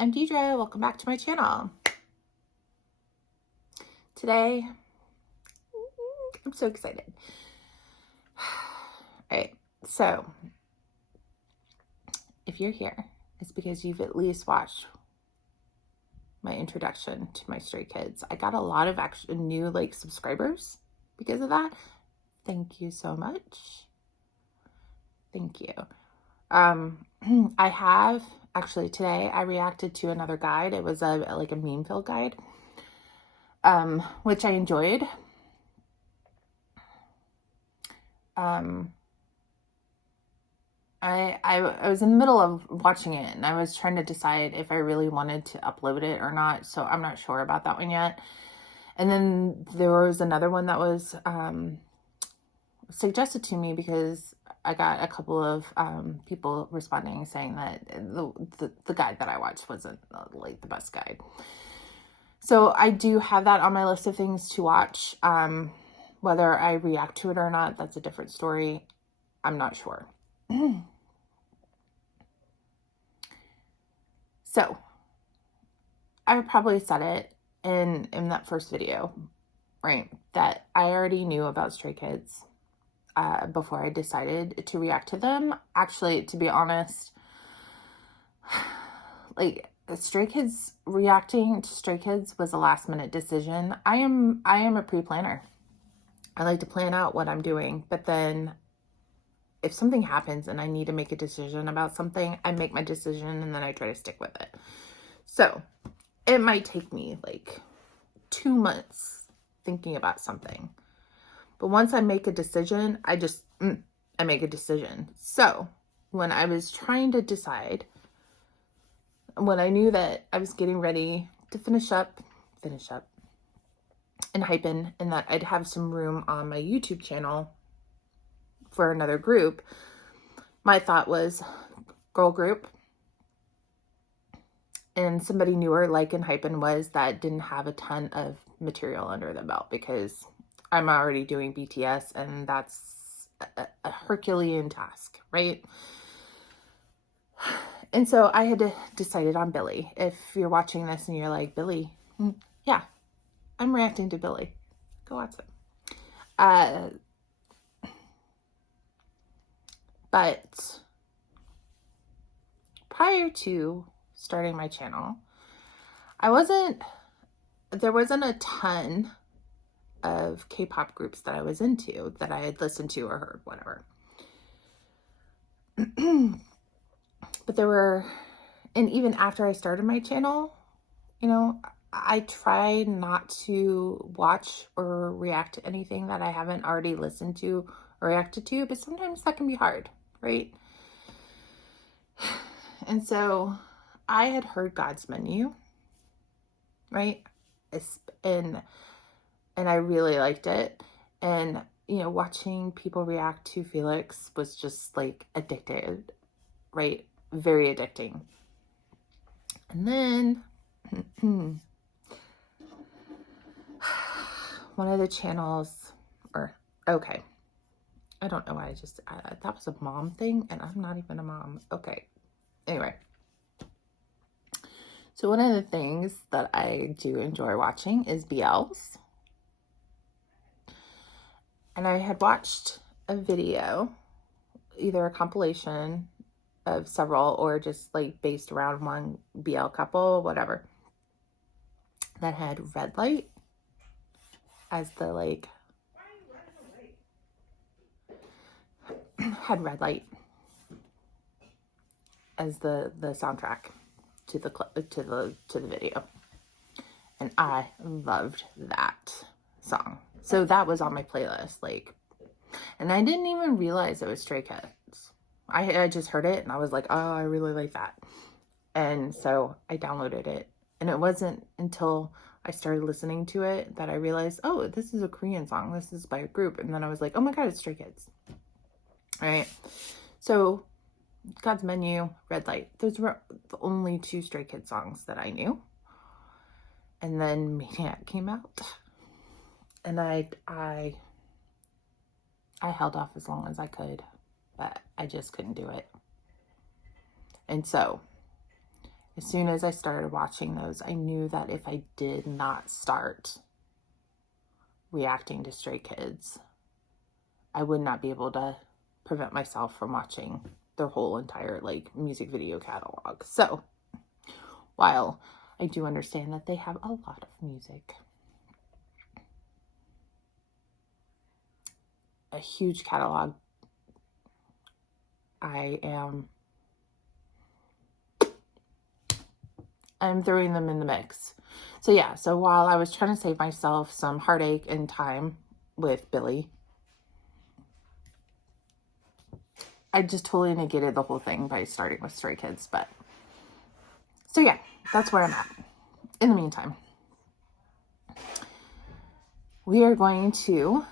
I'm Deidre. Welcome back to my channel. Today, I'm so excited. Alright, so if you're here, it's because you've at least watched my introduction to my Stray Kids. I got a lot of actual new subscribers because of that. Thank you so much. Thank you. I have actually today I reacted to another guide. It was a meme filled guide, which I enjoyed. I was in the middle of watching it and I was trying to decide if I really wanted to upload it or not, so I'm not sure about that one yet. And then there was another one that was suggested to me because I got a couple of people responding saying that the guide that I watched wasn't the best guide. So I do have that on my list of things to watch. Whether I react to it or not, that's a different story. I'm not sure. So I probably said it in that first video, right? That I already knew about Stray Kids before I decided to react to them. Actually, to be honest, Stray Kids, reacting to Stray Kids was a last minute decision. I am a pre-planner. I like to plan out what I'm doing, but then if something happens and I need to make a decision about something, I make my decision and then I try to stick with it. So it might take me 2 months thinking about something, but once I make a decision, I make a decision. So when I was trying to decide, when I knew that I was getting ready to finish up and hyping, and that I'd have some room on my YouTube channel for another group, my thought was girl group and somebody newer and hyping was that didn't have a ton of material under the belt, because I'm already doing BTS and that's a Herculean task, right? And so I had decided on Billy. If you're watching this and you're like, Billy, yeah, I'm reacting to Billy. Go watch it. But prior to starting my channel, there wasn't a ton of K-pop groups that I was into, that I had listened to or heard, whatever. But there were, and even after I started my channel, I try not to watch or react to anything that I haven't already listened to or reacted to, but sometimes that can be hard, right? And so I had heard God's Menu, right? And I really liked it. And, watching people react to Felix was just addicted, right? Very addicting. And then one of the channels, I don't know why that was a mom thing, and I'm not even a mom. Okay. Anyway. So one of the things that I do enjoy watching is BLs. And I had watched a video, either a compilation of several or just based around one BL couple, whatever, that had Red Light as the had Red Light as the soundtrack to the video, and I loved that song. So that was on my playlist, and I didn't even realize it was Stray Kids. I just heard it and I was like, oh, I really like that. And so I downloaded it, and it wasn't until I started listening to it that I realized, oh, this is a Korean song. This is by a group. And then I was like, oh my God, it's Stray Kids. All right. So God's Menu, Red Light. Those were the only 2 Stray Kids songs that I knew. And then Maniac came out. And I held off as long as I could, but I just couldn't do it. And so as soon as I started watching those, I knew that if I did not start reacting to Stray Kids, I would not be able to prevent myself from watching their whole entire like music video catalog. So while I do understand that they have a lot of music, a huge catalog, I'm throwing them in the mix. So yeah, so while I was trying to save myself some heartache and time with Billy, I just totally negated the whole thing by starting with Stray Kids. But so yeah, that's where I'm at. In the meantime, we are going to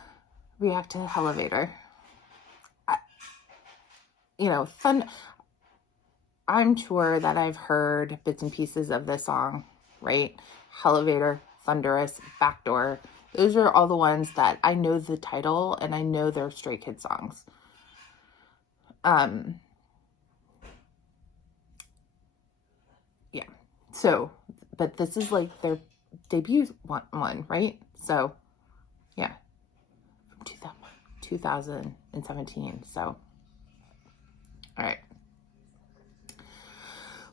react to Hellevator. You know, I'm sure that I've heard bits and pieces of this song, right? Hellevator, Thunderous, Backdoor. Those are all the ones that I know the title and I know they're Stray Kids songs. Yeah. So, but this is like their debut one, right? So, yeah. From 2017. So, all right.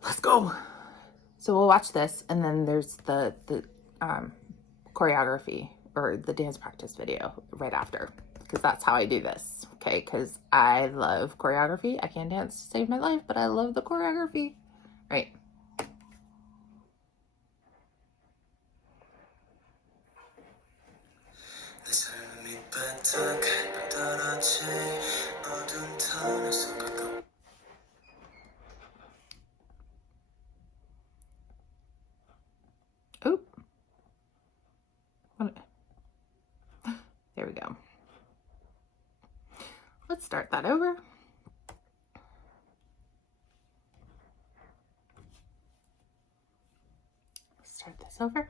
Let's go. So we'll watch this, and then there's the choreography or the dance practice video right after, because that's how I do this, okay? Because I love choreography. I can't dance to save my life, but I love the choreography. Right. Oop. There we go. Let's start that over. Let's start this over.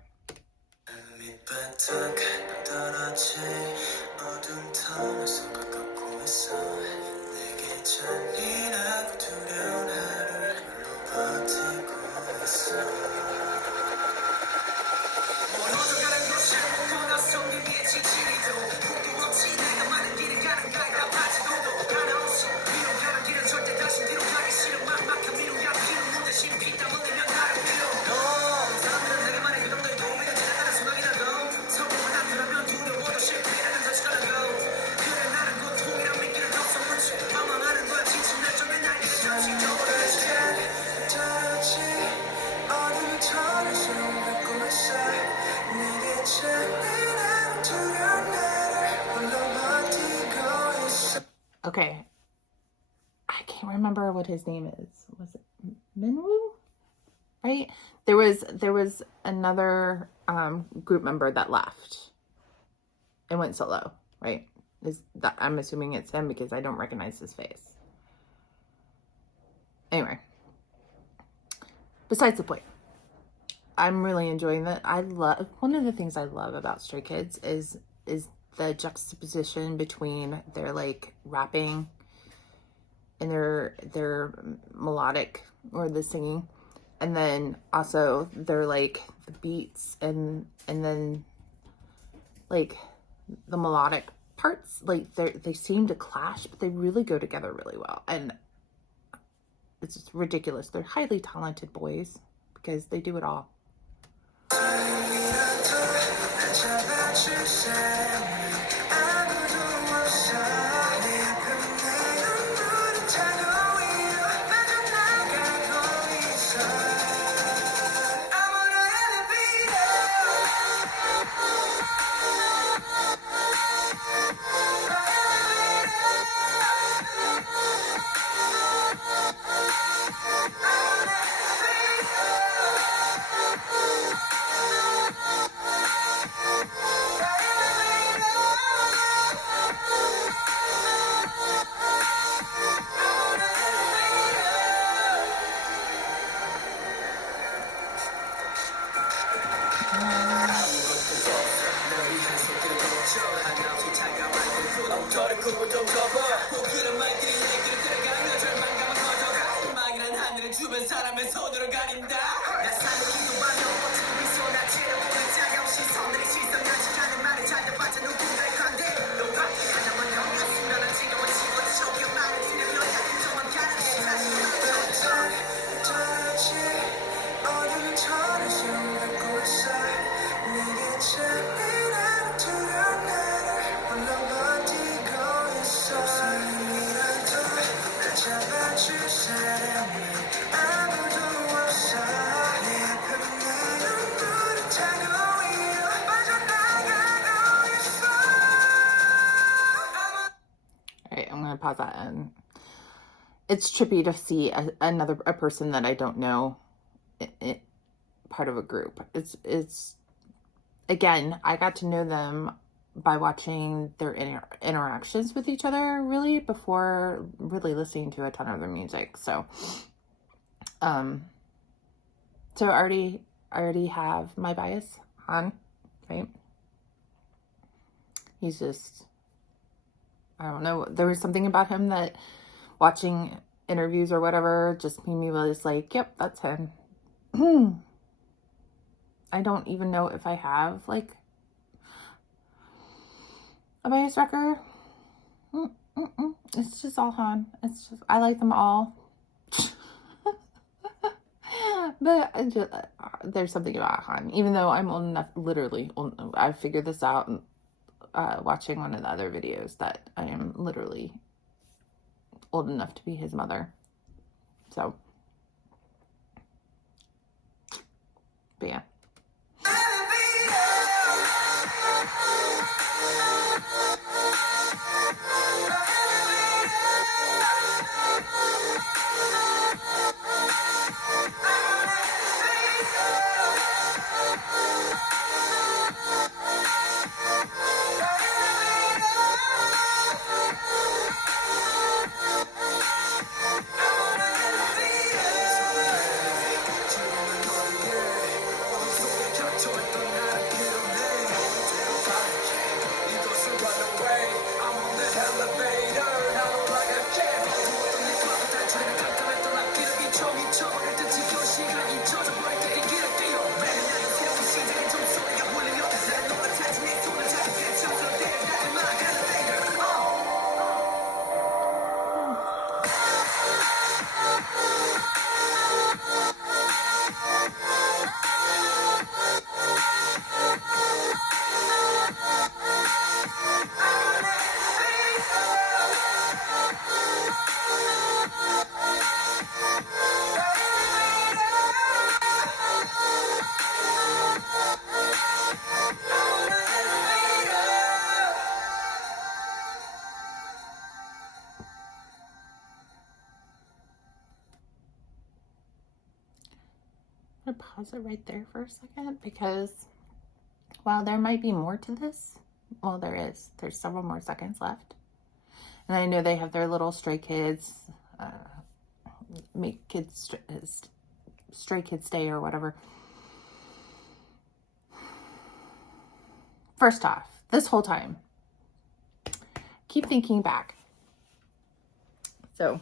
Okay, I can't remember what his name is. Was it Minwoo? Right? There was another group member that left and went solo, right? Is that, I'm assuming it's him because I don't recognize his face. Anyway, besides the point, I'm really enjoying that. One of the things I love about Stray Kids is the juxtaposition between their like rapping and their melodic or the singing, and then also their like the beats and then like the melodic parts, like they seem to clash, but they really go together really well. And it's just ridiculous. They're highly talented boys because they do it all. Alright, I'm gonna pause that, and it's trippy to see a person that I don't know part of a group. It's again, I got to know them by watching their interactions with each other, really, before really listening to a ton of their music. So I already have my bias on, right? He's just, I don't know, there was something about him that watching interviews or whatever just made me realize, like, yep, that's him. I don't even know if I have, like, a bias wrecker. It's just all Han. It's just, I like them all. But there's something about Han. Even though I'm old enough, literally, I figured this out watching one of the other videos, that I am literally old enough to be his mother. So, but yeah. I'm gonna pause it right there for a second, because while there might be more to this, well, there's several more seconds left. And I know they have their little stray kids, make kids, stray kids stay or whatever. First off, this whole time, keep thinking back. So,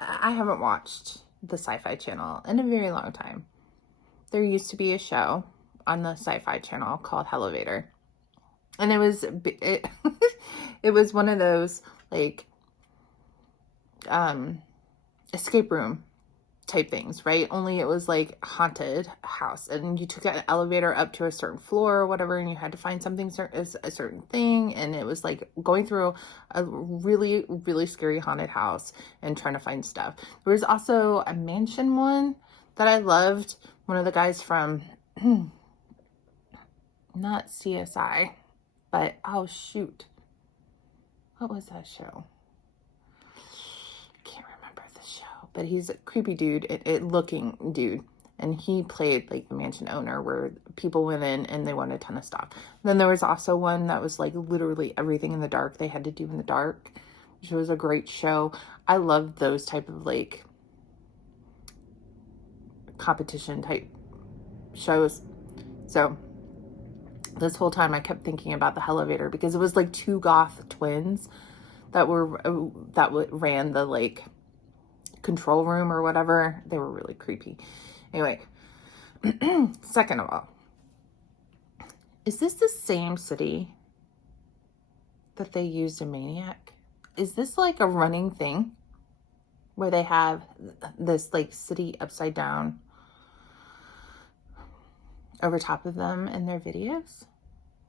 I haven't watched the Sci-Fi Channel in a very long time. There used to be a show on the Sci-Fi Channel called Hellevator, and it was one of those, like, escape room type things, right? Only it was like haunted house, and you took an elevator up to a certain floor or whatever, and you had to find something, a certain thing, and it was like going through a really, really scary haunted house and trying to find stuff. There was also a mansion one that I loved. One of the guys from not CSI, but oh shoot, what was that show? Can't remember the show, but he's a creepy dude, looking dude, and he played like the mansion owner where people went in and they wanted a ton of stuff. Then there was also one that was like literally everything in the dark they had to do in the dark, which was a great show. I loved those type of like competition type shows. So this whole time I kept thinking about the Hellevator, because it was like two goth twins that ran the like control room or whatever. They were really creepy. Anyway, second of all, is this the same city that they used in Maniac? Is this like a running thing where they have this like city upside down over top of them in their videos?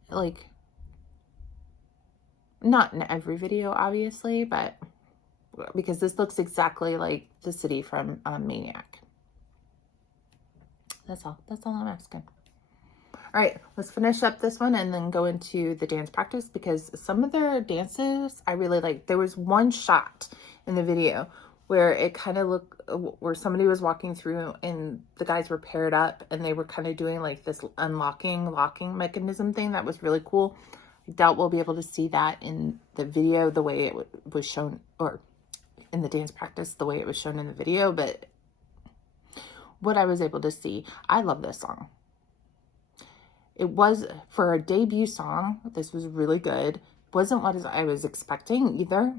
Like, not in every video, obviously, but because this looks exactly like the city from Maniac. That's all I'm asking. All right, let's finish up this one and then go into the dance practice, because some of their dances I really like. There was one shot in the video where it kind of looked, where somebody was walking through and the guys were paired up and they were kind of doing like this locking mechanism thing that was really cool. I doubt we'll be able to see that in the video the way it was shown, or in the dance practice the way it was shown in the video, but what I was able to see, I love this song. It was, for a debut song, this was really good. Wasn't what I was expecting either,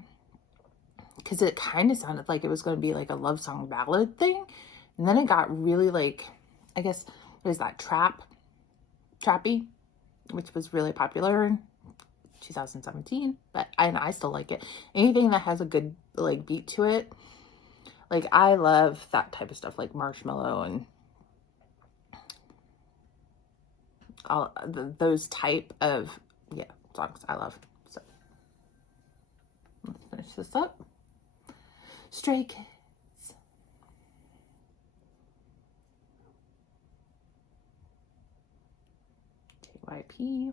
because it kind of sounded like it was going to be like a love song ballad thing, and then it got really like, I guess, what is that, trappy, which was really popular in 2017, but I still like it. Anything that has a good like beat to it, like I love that type of stuff, like Marshmallow and all those type of songs I love. So let's finish this up. Stray Kids. JYP.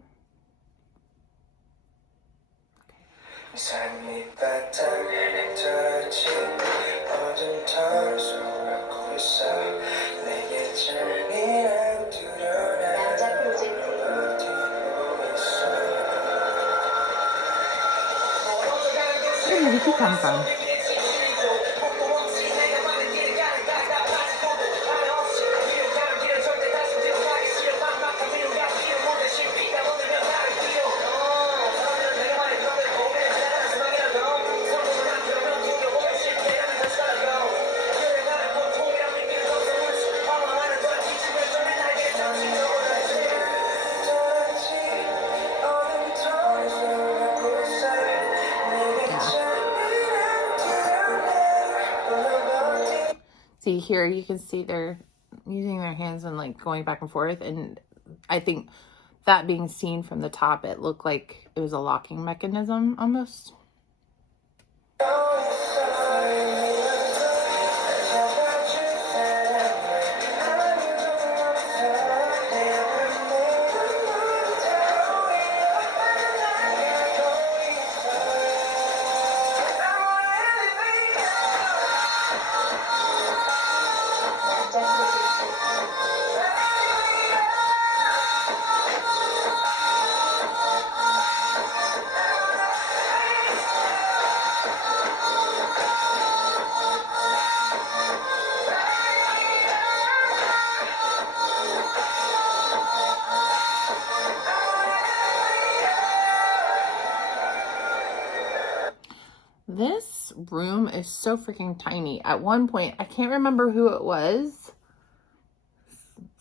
Where did he come from? See here, you can see they're using their hands and like going back and forth. And I think that being seen from the top, it looked like it was a locking mechanism almost. This room is so freaking tiny. At one point, I can't remember who it was.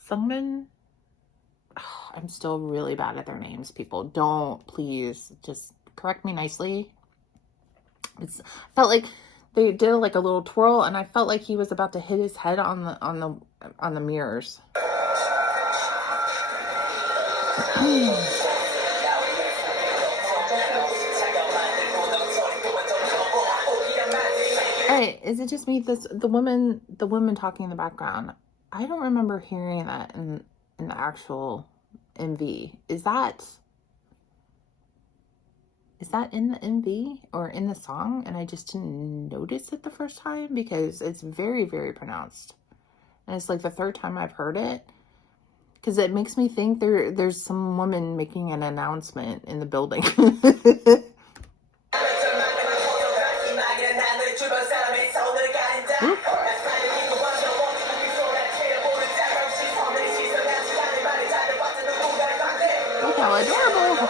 Someone, I'm still really bad at their names, people. Don't, please, just correct me nicely. I felt like they did like a little twirl, and I felt like he was about to hit his head on the mirrors. Alright, is it just me? The woman talking in the background, I don't remember hearing that in the actual MV. Is that in the MV or in the song? And I just didn't notice it the first time, because it's very, very pronounced. And it's like the third time I've heard it, because it makes me think there's some woman making an announcement in the building. Look how adorable.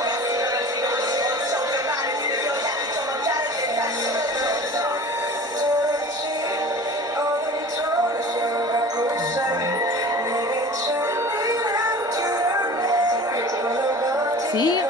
See?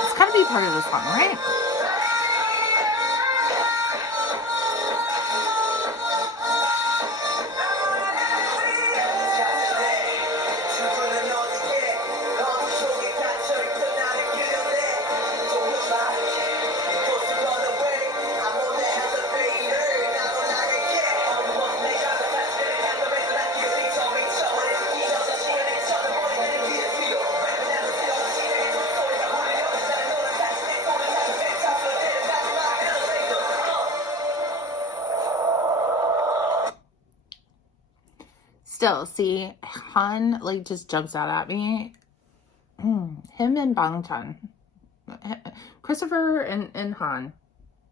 It's gotta be part of the song, right? Still, see, Han, like, just jumps out at me. Him and Bangtan. Christopher and Han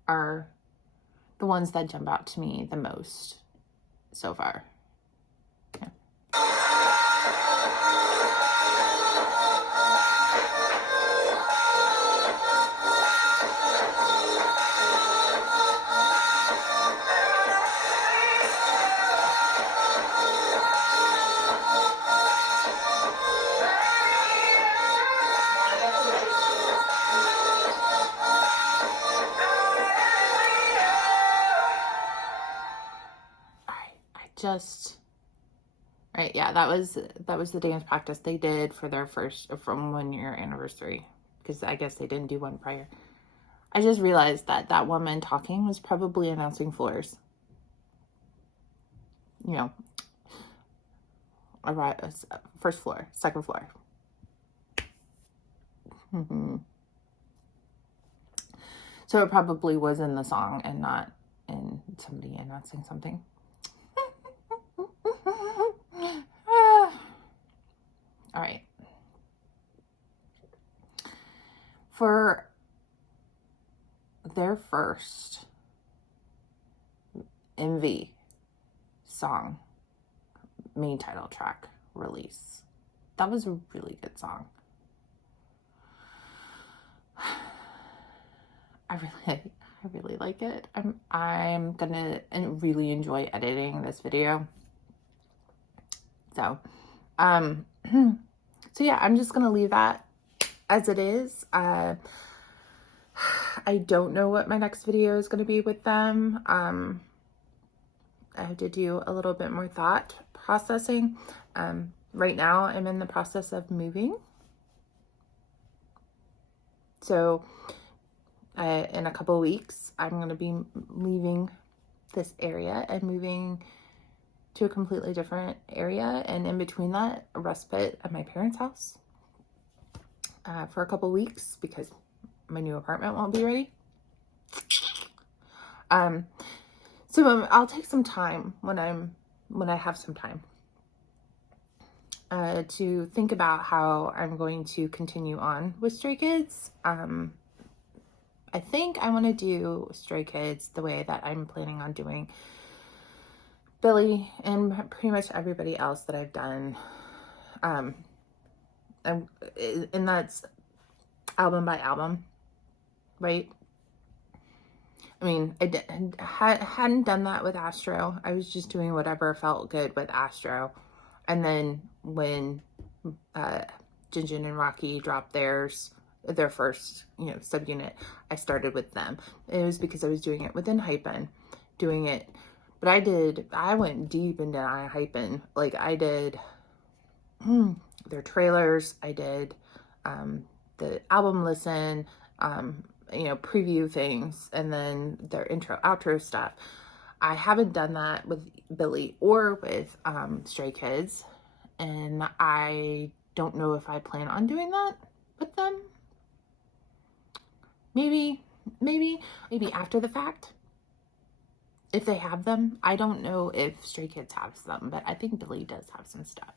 are the ones that jump out to me the most so far. Yeah. Right, yeah, that was the dance practice they did for their first, from 1 year anniversary, because I guess they didn't do one prior. I just realized that that woman talking was probably announcing floors. You know, first floor, second floor. So it probably was in the song and not in somebody announcing something. All right. For their first MV song, main title track release, that was a really good song. I really like it. I'm gonna really enjoy editing this video. So, so yeah, I'm just gonna leave that as it is. I don't know what my next video is gonna be with them. I have to do a little bit more thought processing. Right now, I'm in the process of moving. So, in a couple of weeks, I'm going to be leaving this area and moving to a completely different area. And in between that, a respite at my parents' house for a couple of weeks because my new apartment won't be ready. So I'll take some time when I have some time to think about how I'm going to continue on with Stray Kids. I think I want to do Stray Kids the way that I'm planning on doing Billy and pretty much everybody else that I've done. And that's album by album, right? I mean, I hadn't done that with Astro. I was just doing whatever felt good with Astro. And then when Jinjin and Rocky dropped their first, subunit, I started with them. It was because I was doing it within Hypen, but I went deep into Hypen. Like, I did their trailers, I did the album listen, preview things, and then their intro, outro stuff. I haven't done that with Billy or with Stray Kids, and I don't know if I plan on doing that with them. Maybe after the fact, if they have them. I don't know if Stray Kids has them, but I think Billy does have some stuff.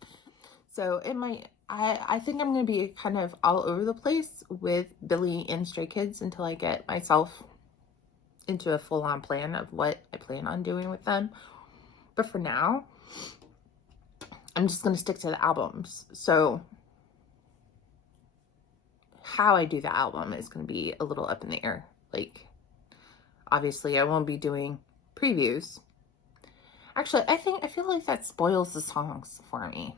So it might, I think I'm going to be kind of all over the place with Billy and Stray Kids until I get myself into a full-on plan of what I plan on doing with them. But for now, I'm just going to stick to the albums. So how I do the album is going to be a little up in the air. Like, obviously I won't be doing previews. Actually, I feel like that spoils the songs for me.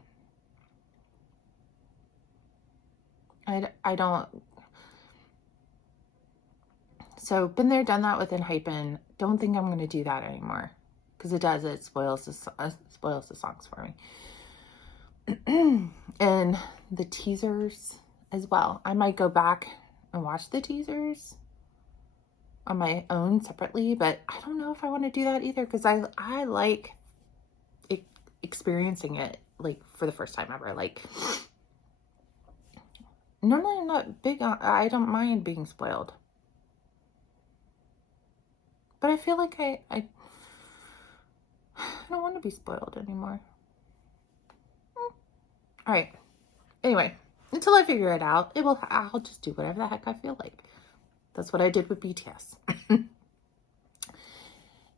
I don't. So been there, done that with Enhypen. Don't think I'm going to do that anymore, because it spoils the songs for me. And the teasers as well. I might go back and watch the teasers on my own separately, but I don't know if I want to do that either, because I like experiencing it like for the first time ever. Like, normally I'm not big on, I don't mind being spoiled, but I feel like I don't want to be spoiled anymore. All right. Anyway, until I figure it out, I'll just do whatever the heck I feel like. That's what I did with BTS.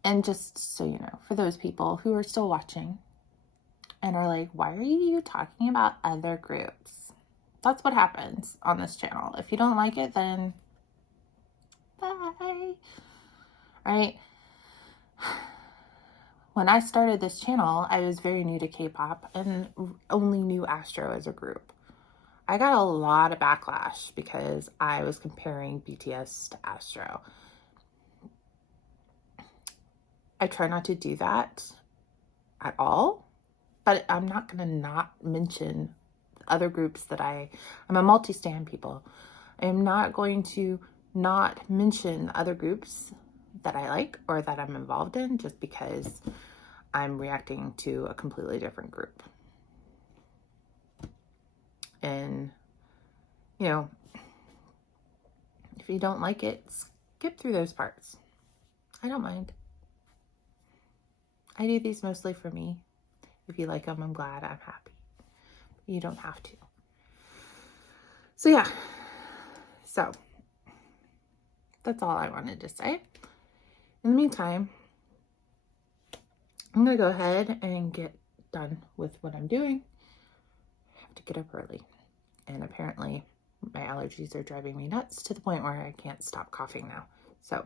And just so you know, for those people who are still watching and are like, why are you talking about other groups? That's what happens on this channel. If you don't like it, then bye. Right? When I started this channel, I was very new to K-pop and only knew Astro as a group. I got a lot of backlash because I was comparing BTS to Astro. I try not to do that at all, but I'm not going to not mention other groups that I'm a multi-stan people. I am not going to not mention other groups that I like or that I'm involved in just because I'm reacting to a completely different group. And, you know, if you don't like it, skip through those parts. I don't mind. I do these mostly for me. If you like them, I'm glad, I'm happy. You don't have to. So yeah, so that's all I wanted to say. In the meantime, I'm going to go ahead and get done with what I'm doing. I have to get up early. And apparently my allergies are driving me nuts to the point where I can't stop coughing now. So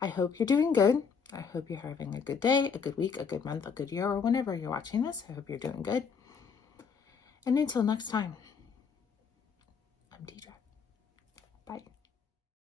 I hope you're doing good. I hope you're having a good day, a good week, a good month, a good year, or whenever you're watching this. I hope you're doing good. And until next time, I'm TJ.